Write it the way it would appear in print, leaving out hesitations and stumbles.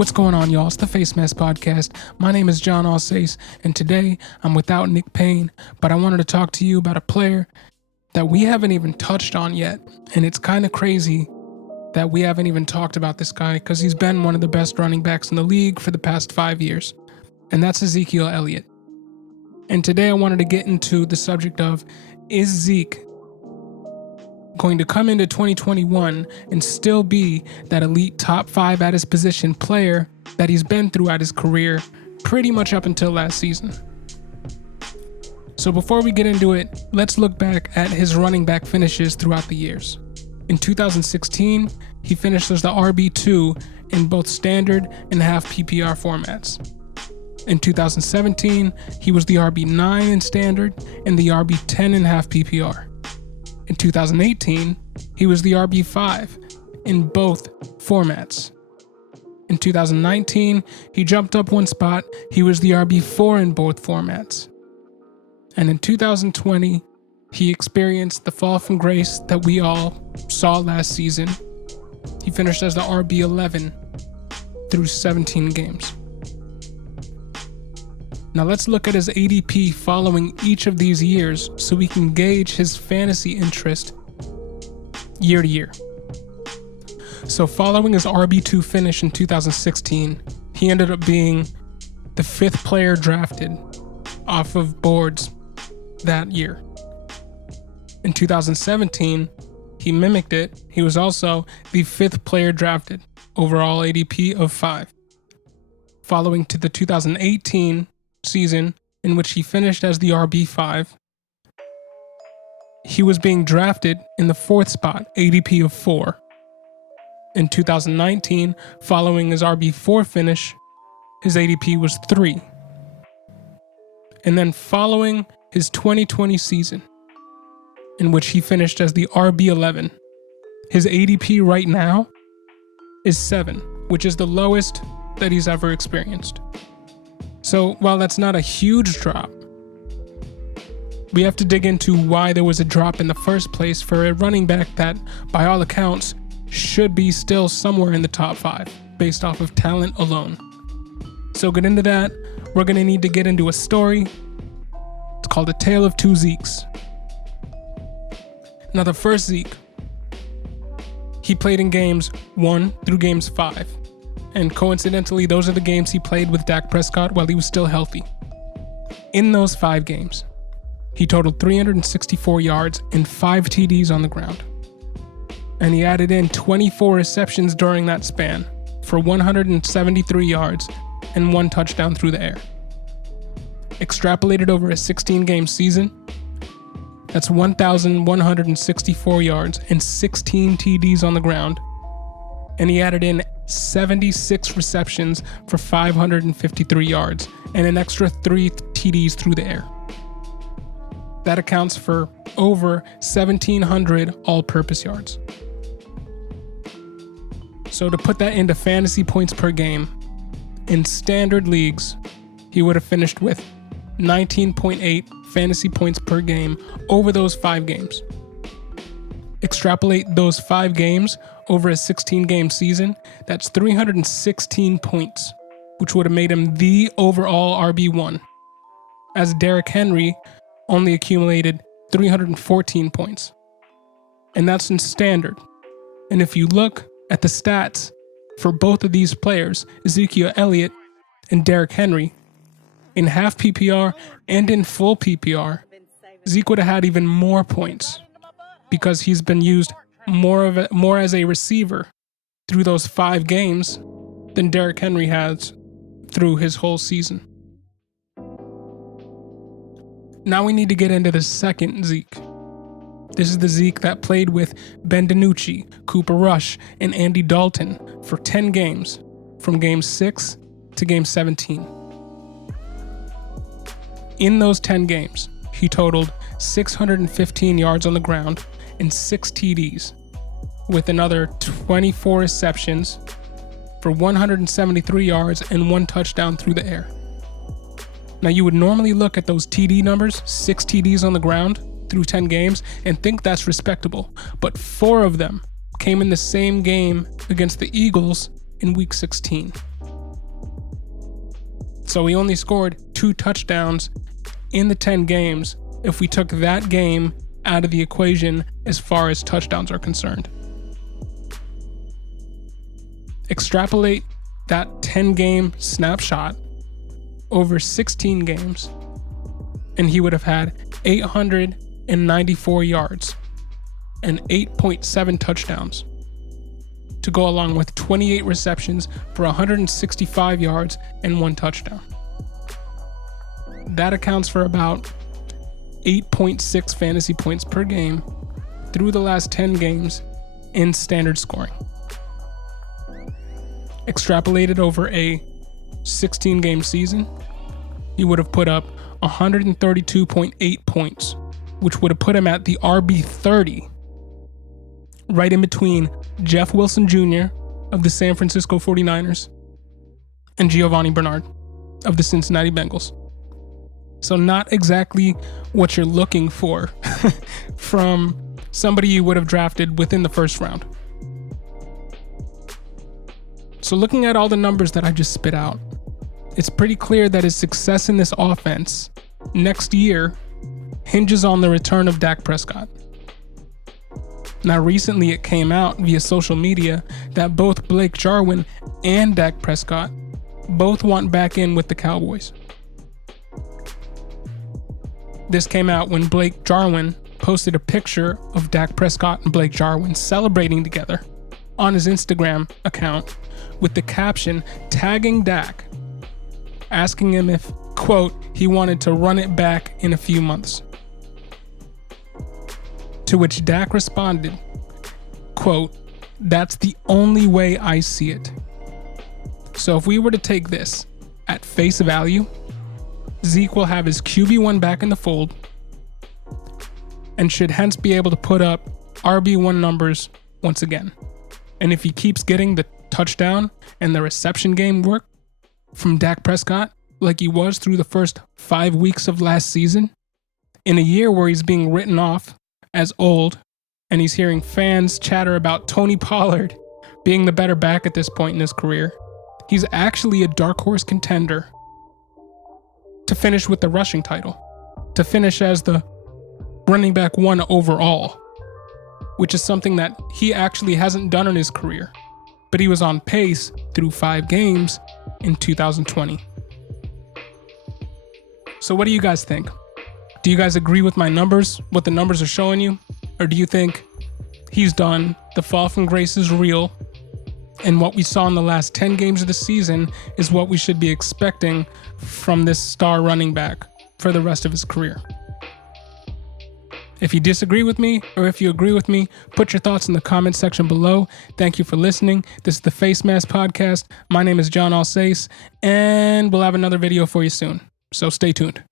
What's going on, y'all? It's the Face Mask Podcast. My name is John Alsace, and today I'm without Nick Payne, but I wanted to talk to you about a player that we haven't even touched on yet, and it's kind of crazy that we haven't even talked about this guy because he's been one of the best running backs in the league for the past 5 years, and that's Ezekiel Elliott. And today I wanted to get into the subject of, is Zeke going to come into 2021 and still be that elite top 5 at his position player that he's been throughout his career pretty much up until last season? So before we get into it, let's look back at his running back finishes throughout the years. In 2016, he finished as the RB2 in both standard and half PPR formats. In 2017, he was the RB9 in standard and the RB10 in half PPR. In 2018, he was the RB5 in both formats. In 2019, he jumped up one spot, he was the RB4 in both formats. And in 2020, he experienced the fall from grace that we all saw last season. He finished as the RB11 through 17 games. Now let's look at his ADP following each of these years so we can gauge his fantasy interest year to year. So following his RB2 finish in 2016, he ended up being the 5th player drafted off of boards that year. In 2017, he mimicked it. He was also the 5th player drafted, overall ADP of 5. Following to the 2018 season, in which he finished as the RB5, he was being drafted in the 4th spot, ADP of 4. In 2019, following his RB4 finish, his ADP was 3. And then following his 2020 season, in which he finished as the RB11, his ADP right now is 7, which is the lowest that he's ever experienced. So while that's not a huge drop, we have to dig into why there was a drop in the first place for a running back that, by all accounts, should be still somewhere in the top 5 based off of talent alone. So get into that, we're going to need to get into a story. It's called A Tale of Two Zekes. Now the first Zeke, he played in games 1 through games 5. And coincidentally, those are the games he played with Dak Prescott while he was still healthy. In those 5 games, he totaled 364 yards and 5 TDs on the ground. And he added in 24 receptions during that span for 173 yards and 1 touchdown through the air. Extrapolated over a 16-game season, that's 1,164 yards and 16 TDs on the ground. And he added in 76 receptions for 553 yards and an extra 3 TDs through the air. That accounts for over 1,700 all-purpose yards. So to put that into fantasy points per game, in standard leagues, he would have finished with 19.8 fantasy points per game over those 5 games. Extrapolate those 5 games over a 16-game season, that's 316 points, which would have made him the overall RB1, as Derrick Henry only accumulated 314 points. And that's in standard. And if you look at the stats for both of these players, Ezekiel Elliott and Derrick Henry, in half PPR and in full PPR, Zeke would have had even more points because he's been used more as a receiver through those 5 games than Derrick Henry has through his whole season. Now we need to get into the second Zeke. This is the Zeke that played with Ben DiNucci, Cooper Rush, and Andy Dalton for 10 games, from game 6 to game 17. In those 10 games, he totaled 615 yards on the ground and 6 TDs, with another 24 receptions for 173 yards and 1 touchdown through the air. Now you would normally look at those TD numbers, 6 TDs on the ground through 10 games, and think that's respectable, but 4 of them came in the same game against the Eagles in Week 16. So he only scored 2 touchdowns in the 10 games if we took that game out of the equation as far as touchdowns are concerned. Extrapolate that 10-game snapshot over 16 games, and he would have had 894 yards and 8.7 touchdowns to go along with 28 receptions for 165 yards and 1 touchdown. That accounts for about 8.6 fantasy points per game through the last 10 games in standard scoring. Extrapolated over a 16-game season, he would have put up 132.8 points, which would have put him at the RB30, right in between Jeff Wilson Jr. of the San Francisco 49ers and Giovanni Bernard of the Cincinnati Bengals. So not exactly what you're looking for from somebody you would have drafted within the first round. So looking at all the numbers that I just spit out, it's pretty clear that his success in this offense next year hinges on the return of Dak Prescott. Now recently it came out via social media that both Blake Jarwin and Dak Prescott both want back in with the Cowboys. This came out when Blake Jarwin posted a picture of Dak Prescott and Blake Jarwin celebrating together on his Instagram account with the caption tagging Dak, asking him if, quote, he wanted to run it back in a few months. To which Dak responded, quote, "That's the only way I see it." So if we were to take this at face value, Zeke will have his QB1 back in the fold and should hence be able to put up RB1 numbers once again. And if he keeps getting the touchdown and the reception game work from Dak Prescott like he was through the first 5 weeks of last season, in a year where he's being written off as old and he's hearing fans chatter about Tony Pollard being the better back at this point in his career, he's actually a dark horse contender to finish with the rushing title, to finish as the running back 1 overall, which is something that he actually hasn't done in his career, but he was on pace through 5 games in 2020. So what do you guys think? Do you guys agree with my numbers, what the numbers are showing you? Or do you think he's done, the fall from grace is real, and what we saw in the last 10 games of the season is what we should be expecting from this star running back for the rest of his career? If you disagree with me, or if you agree with me, put your thoughts in the comment section below. Thank you for listening. This is the Face Mask Podcast. My name is John Alsace, and we'll have another video for you soon. So stay tuned.